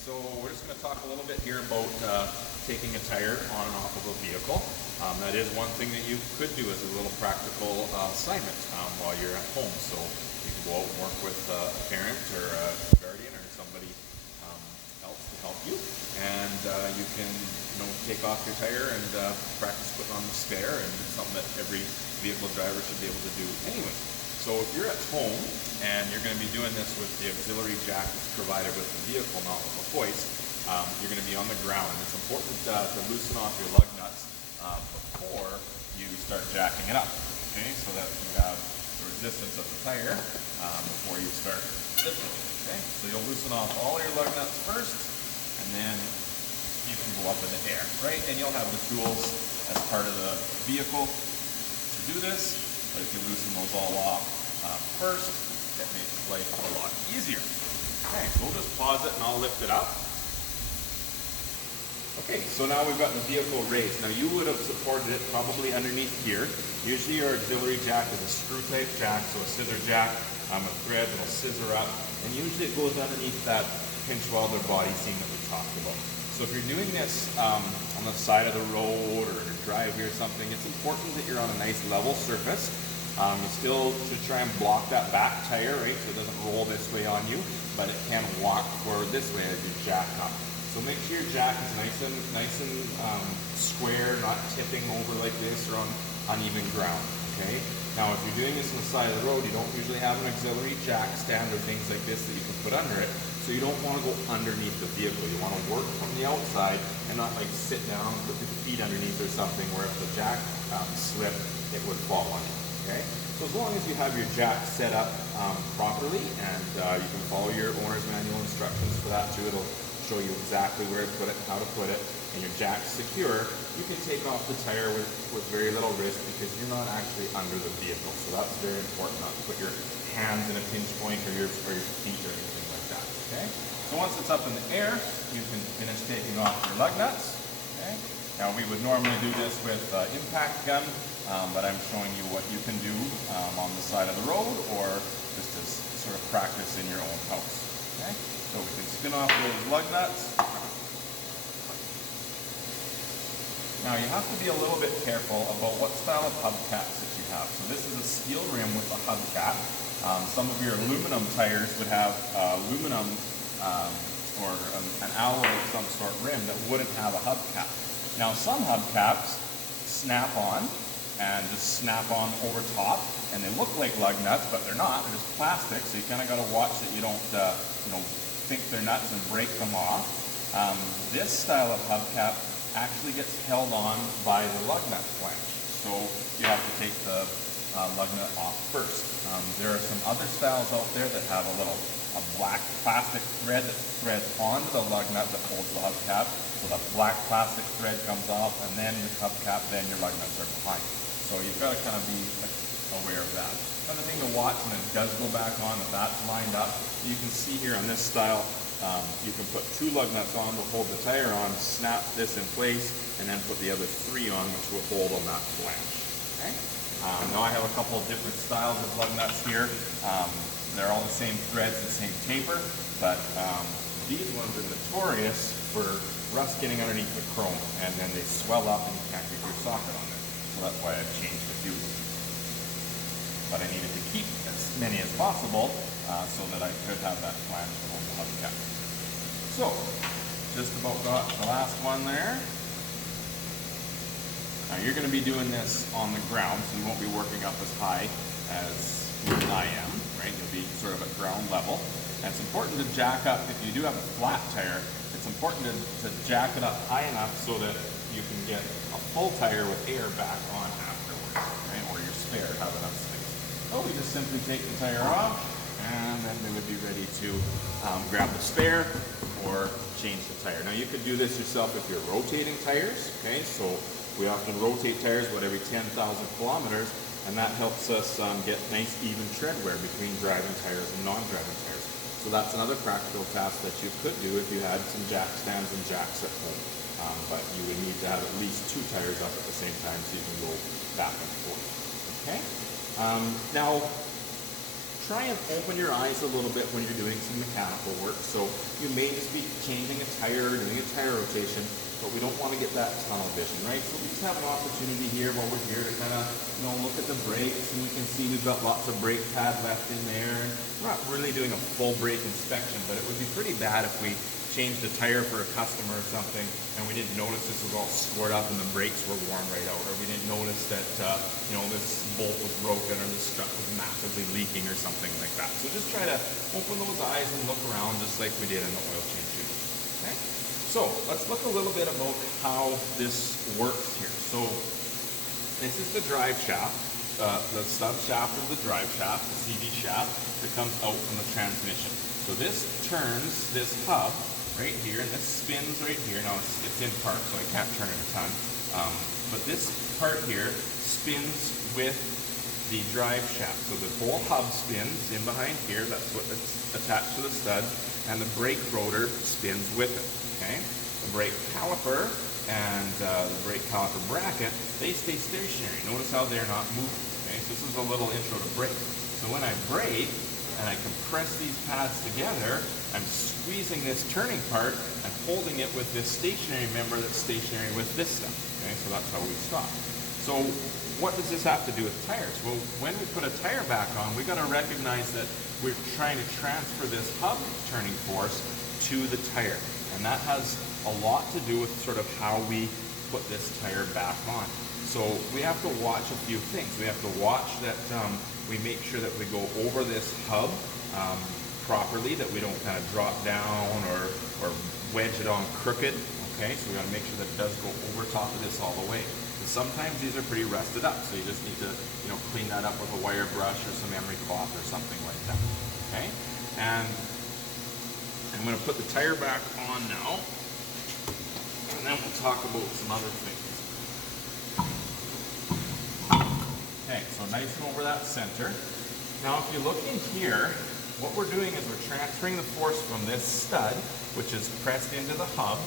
So we're just going to talk a little bit here about taking a tire on and off of a vehicle. That is one thing that you could do as a little practical assignment while you're at home. So you can go out and work with a parent or a guardian or somebody else to help you, and you can take off your tire and practice putting on the spare, and it's something that every vehicle driver should be able to do anyway. So if you're at home and you're going to be doing this with the auxiliary jack that's provided with the vehicle, not with a hoist, you're going to be on the ground. And it's important to loosen off your lug nuts before you start jacking it up, okay? So that you have the resistance of the tire before you start lifting, okay? So you'll loosen off all your lug nuts first, and then you can go up in the air, right? And you'll have the tools as part of the vehicle to do this. But if you loosen those all off first, that makes life a lot easier. Okay, so we'll just pause it and I'll lift it up. Okay, so now we've got the vehicle raised. Now you would have supported it probably underneath here. Usually your auxiliary jack is a screw type jack, so a scissor jack, a thread that'll scissor up, and usually it goes underneath that pinch welder body seam that we talked about. So if you're doing this on the side of the road or your driveway or something, it's important that you're on a nice level surface. You still should try and block that back tire, right, so it doesn't roll this way on you, but it can walk forward this way as you jack up. So make sure your jack is nice and square, not tipping over like this or on uneven ground, okay? Now if you're doing this on the side of the road, you don't usually have an auxiliary jack stand or things like this that you can put under it, so you don't want to go underneath the vehicle. You want to work from the outside and not like sit down and put your feet underneath or something where if the jack slipped, it would fall on you. Okay? So as long as you have your jack set up properly, and you can follow your owner's manual instructions for that too, it'll show you exactly where to put it, how to put it, and your jack's secure, you can take off the tire with very little risk because you're not actually under the vehicle. So that's very important, not to put your hands in a pinch point or your feet or anything like that. Okay? So once it's up in the air, you can finish taking off your lug nuts. Okay? Now we would normally do this with impact gun, but I'm showing you what you can do on the side of the road or just as sort of practice in your own house. Okay? So we can spin off those lug nuts. Now you have to be a little bit careful about what style of hubcaps that you have. So this is a steel rim with a hubcap. Some of your aluminum tires would have aluminum or an alloy of some sort rim that wouldn't have a hubcap. Now some hubcaps snap on and just snap on over top, and they look like lug nuts, but they're not. They're just plastic, so you kind of got to watch that you don't think they're nuts and break them off. This style of hubcap actually gets held on by the lug nut flange, so you have to take the lug nut off first. There are some other styles out there that have a black plastic thread that threads onto the lug nut that holds the hubcap, so the black plastic thread comes off, and then your hubcap, then your lug nuts are behind. So you've got to kind of be aware of that. Another thing to watch when it does go back on, if that's lined up, you can see here on this style, you can put 2 lug nuts on to hold the tire on, snap this in place, and then put the other 3 on, which will hold on that flange. Okay? Now I have a couple of different styles of lug nuts here. They're all the same threads and same taper, but these ones are notorious for rust getting underneath the chrome, and then they swell up and you can't get your socket on there. So that's why I've changed a few. But I needed to keep as many as possible so that I could have that flange to hold the hubcap. So, just about got the last one there. Now you're going to be doing this on the ground, so you won't be working up as high as I am, right? You'll be sort of at ground level. And it's important to jack up, if you do have a flat tire, it's important to jack it up high enough so that you can get a full tire with air back on afterwards, right? Or your spare, have enough space. So we just simply take the tire off, and then we would be ready to grab the spare or change the tire. Now you could do this yourself if you're rotating tires, okay? So we often rotate tires about every 10,000 kilometers, and that helps us get nice even tread wear between driving tires and non-driving tires. So that's another practical task that you could do if you had some jack stands and jacks at home. But you would need to have at least 2 tires up at the same time so you can go back and forth. Okay? Now, try and open your eyes a little bit when you're doing some mechanical work. So you may just be changing a tire, doing a tire rotation, but we don't want to get that tunnel vision, right? So we just have an opportunity here while we're here to kind of, look at the brakes, and we can see we've got lots of brake pad left in there. And we're not really doing a full brake inspection, but it would be pretty bad if we changed a tire for a customer or something and we didn't notice this was all scored up and the brakes were worn right out, or we didn't notice that this bolt was broken or the strut was massively leaking or something like that. So just try to open those eyes and look around just like we did in the oil change unit. Okay? So let's look a little bit about how this works here. So this is the drive shaft, the sub shaft of the drive shaft, the CD shaft that comes out from the transmission. So this turns this hub right here, and this spins right here. Now it's in park, so I can't turn it a ton. But this part here spins with the drive shaft. So the whole hub spins in behind here. That's what's attached to the stud, and the brake rotor spins with it. Okay. The brake caliper and the brake caliper bracket, they stay stationary. Notice how they're not moving. Okay. So this is a little intro to brake. So when I brake and I compress these pads together, I'm squeezing this turning part and holding it with this stationary member that's stationary with this stuff. Okay, so that's how we stop. So what does this have to do with tires? Well, when we put a tire back on, we got to recognize that we're trying to transfer this hub turning force to the tire. And that has a lot to do with sort of how we put this tire back on. So we have to watch a few things. We have to watch that we make sure that we go over this hub properly, that we don't kind of drop down or wedge it on crooked. Okay, so we got to make sure that it does go over top of this all the way. Because sometimes these are pretty rusted up, so you just need to clean that up with a wire brush or some emery cloth or something like that. Okay, and I'm going to put the tire back on now, and then we'll talk about some other things. Okay, so nice and over that center. Now if you look in here, what we're doing is we're transferring the force from this stud, which is pressed into the hub,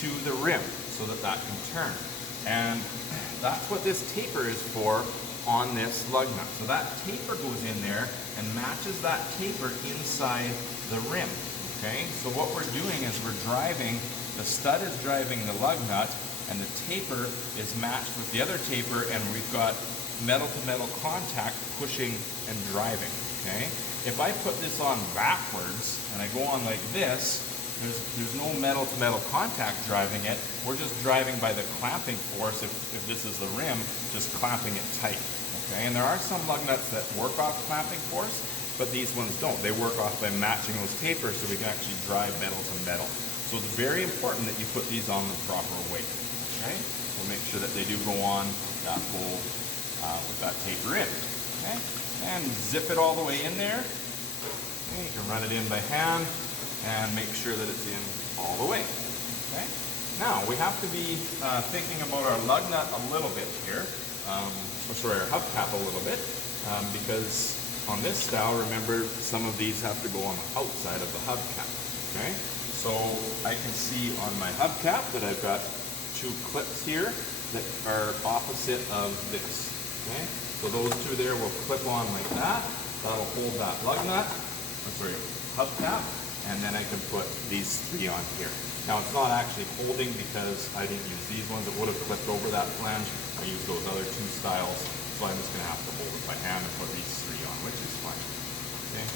to the rim so that that can turn. And that's what this taper is for on this lug nut. So that taper goes in there and matches that taper inside the rim. Okay, so what we're doing is we're driving, the stud is driving the lug nut, and the taper is matched with the other taper, and we've got metal-to-metal contact pushing and driving, okay? If I put this on backwards and I go on like this, there's no metal-to-metal contact driving it. We're just driving by the clamping force, if this is the rim, just clamping it tight, okay? And there are some lug nuts that work off clamping force, but these ones don't. They work off by matching those tapers so we can actually drive metal to metal. So it's very important that you put these on the proper way, okay? We'll make sure that they do go on that hole with that taper in, okay? And zip it all the way in there. Okay, you can run it in by hand and make sure that it's in all the way, okay? Now, we have to be thinking about our lug nut a little bit here, our hubcap a little bit, because on this style, remember, some of these have to go on the outside of the hubcap, okay? So I can see on my hubcap that I've got two clips here that are opposite of this. Okay, so those two there will clip on like that. That'll hold that lug nut, hubcap, and then I can put these three on here. Now it's not actually holding because I didn't use these ones. It would have clipped over that flange. I used those other two styles, so I'm just going to have to hold it by hand and put these three on, which is fine. Okay.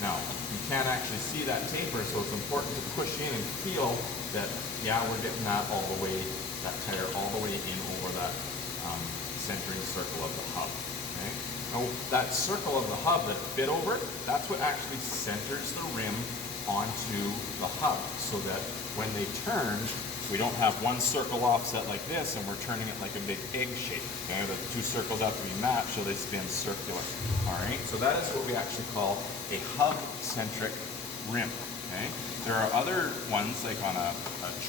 Now you can't actually see that taper, so it's important to push in and feel that we're getting that all the way, that tire all the way in over that centering circle of the hub. Okay? Now that circle of the hub that fit over, that's what actually centers the rim onto the hub, so that when they turn, we don't have one circle offset like this and we're turning it like a big egg shape. Okay? The two circles have to be matched so they spin circular. Alright, so that is what we actually call a hub-centric rim. Okay? There are other ones, like on a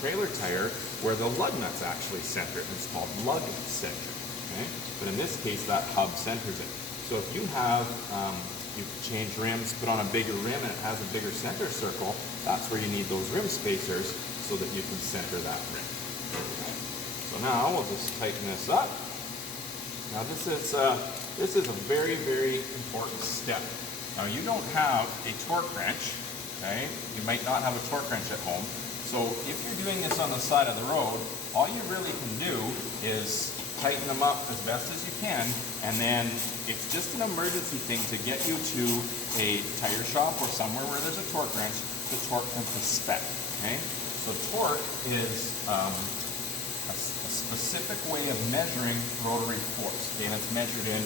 trailer tire, where the lug nut's actually centered. It's called lug-centric. Okay? But in this case, that hub centers it. So if you have, you change rims, put on a bigger rim and it has a bigger center circle, that's where you need those rim spacers so that you can center that rim. Okay? So now we'll just tighten this up. Now this is a very, very important step. Now you don't have a torque wrench, okay? You might not have a torque wrench at home. So if you're doing this on the side of the road, all you really can do is tighten them up as best as you can, and then it's just an emergency thing to get you to a tire shop or somewhere where there's a torque wrench to torque them to spec, okay? So torque is a specific way of measuring rotary force, okay? And it's measured in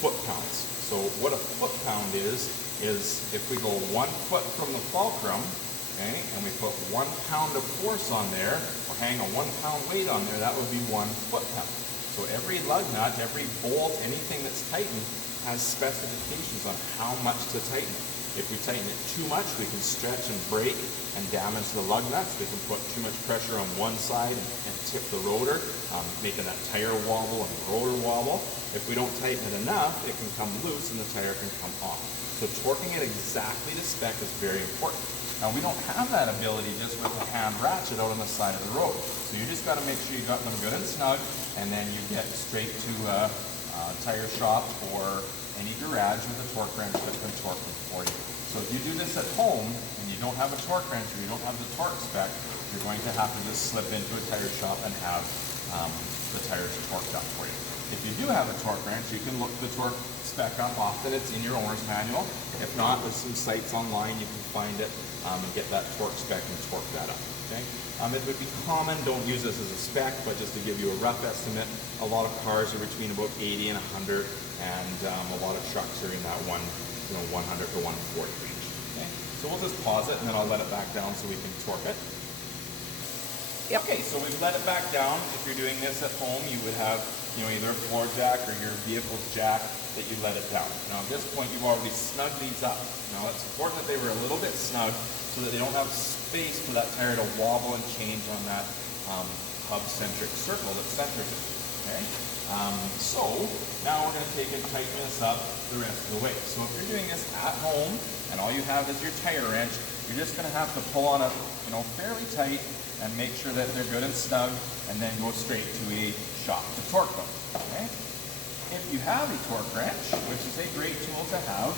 foot-pounds. So what a foot-pound is if we go 1 foot from the fulcrum, okay, and we put 1 pound of force on there, or hang a 1 pound weight on there, that would be 1 foot-pound. So every lug nut, every bolt, anything that's tightened has specifications on how much to tighten it. If we tighten it too much, we can stretch and break and damage the lug nuts. We can put too much pressure on one side and tip the rotor, making that tire wobble and the rotor wobble. If we don't tighten it enough, it can come loose and the tire can come off. So torquing it exactly to spec is very important. Now we don't have that ability just with a hand ratchet out on the side of the road. So you just got to make sure you got them good and snug, and then you get straight to a tire shop or any garage with a torque wrench that can torque them for you. So if you do this at home and you don't have a torque wrench or you don't have the torque spec, you're going to have to just slip into a tire shop and have the tires torqued up for you. If you do have a torque wrench, you can look the torque spec up. Often it's in your owner's manual. If not, there's some sites online you can find it and get that torque spec and torque that up. Okay? It would be common, don't use this as a spec, but just to give you a rough estimate, a lot of cars are between about 80 and 100, and a lot of trucks are in that 100 to 140 range. Okay? So we'll just pause it, and then I'll let it back down so we can torque it. Yep. Okay, so we've let it back down. If you're doing this at home, you would have either a floor jack or your vehicle's jack that you let it down. Now at this point, you've already snugged these up. Now it's important that they were a little bit snug so that they don't have space for that tire to wobble and change on that hub-centric circle that centers it. Okay? So now we're going to take and tighten this up the rest of the way. So if you're doing this at home and all you have is your tire wrench, you're just going to have to pull on it, fairly tight and make sure that they're good and snug, and then go straight to a shop to torque them. Okay? If you have a torque wrench, which is a great tool to have,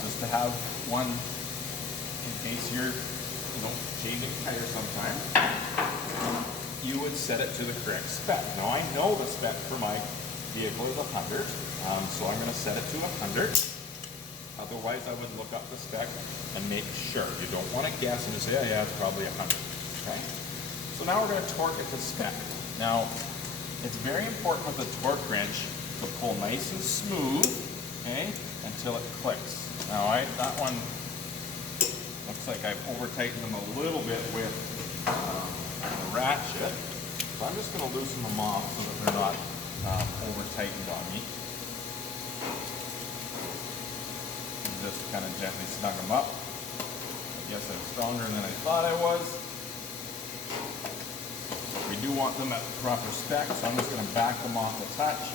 just to have one in case you're changing tires sometime, you would set it to the correct spec. Now I know the spec for my vehicle is 100, so I'm going to set it to 100. Otherwise I would look up the spec and make sure. You don't want to guess and just say, oh yeah, it's probably 100. Okay? So now we're going to torque it to spec. Now, it's very important with a torque wrench to pull nice and smooth, okay, until it clicks. Now, that one looks like I've over-tightened them a little bit with the ratchet. So I'm just going to loosen them off so that they're not over-tightened on me. And just kind of gently snug them up. I guess I'm stronger than I thought I was. We do want them at proper spec, so I'm just going to back them off a touch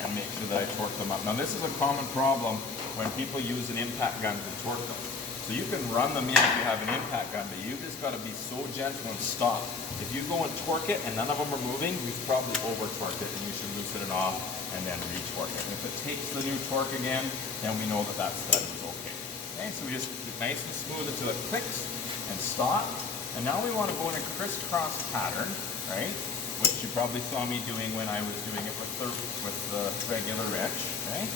and make sure that I torque them up. Now this is a common problem when people use an impact gun to torque them. So you can run them in if you have an impact gun, but you've just got to be so gentle and stop. If you go and torque it and none of them are moving, we've probably over-torqued it, and you should loosen it off and then re-torque it. And if it takes the new torque again, then we know that that stud is okay. Okay, so we just get nice and smooth until it clicks and stop. And now we want to go in a crisscross pattern, right? Which you probably saw me doing when I was doing it with the regular wrench, okay?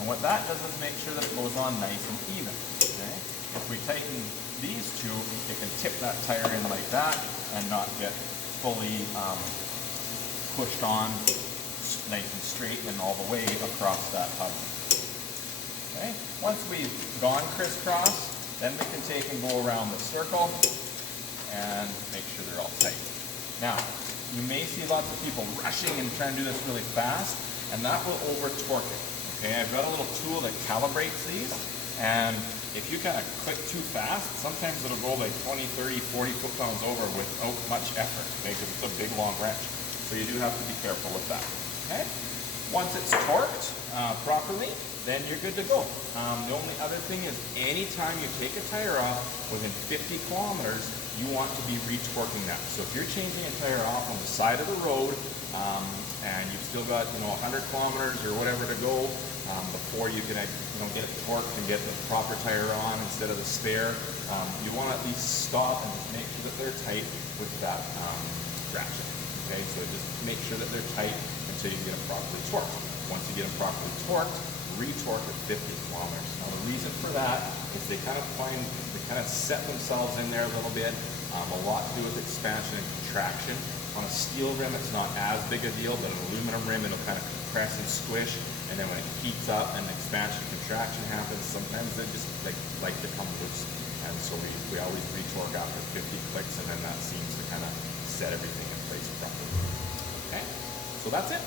And what that does is make sure that it goes on nice and even, okay? If we tighten these two, it can tip that tire in like that and not get fully pushed on nice and straight and all the way across that hub. Okay? Once we've gone crisscross, then we can take and go around the circle and make sure they're all tight. Now, you may see lots of people rushing and trying to do this really fast, and that will over-torque it. Okay, I've got a little tool that calibrates these, and if you kind of click too fast, sometimes it'll go like 20, 30, 40 foot-pounds over without much effort, okay, because it's a big, long wrench. So you do have to be careful with that. Okay? Once it's torqued properly, then you're good to go. The only other thing is anytime you take a tire off within 50 kilometers, you want to be re-torquing that. So if you're changing a tire off on the side of the road and you've still got 100 kilometers or whatever to go before you can get it torqued and get the proper tire on instead of the spare, you want to at least stop and just make sure that they're tight with that ratchet. Okay, so just make sure that they're tight until you get them properly torqued. Once you get them properly torqued, re-torque at 50 kilometers. Now the reason for that is they kind of set themselves in there a little bit. A lot to do with expansion and contraction. On a steel rim, it's not as big a deal, but an aluminum rim, it'll kind of compress and squish, and then when it heats up and expansion contraction happens, sometimes they just like to come loose. And so we always re-torque after 50 clicks, and then that seems to kind of set everything in place properly. Okay, so that's it.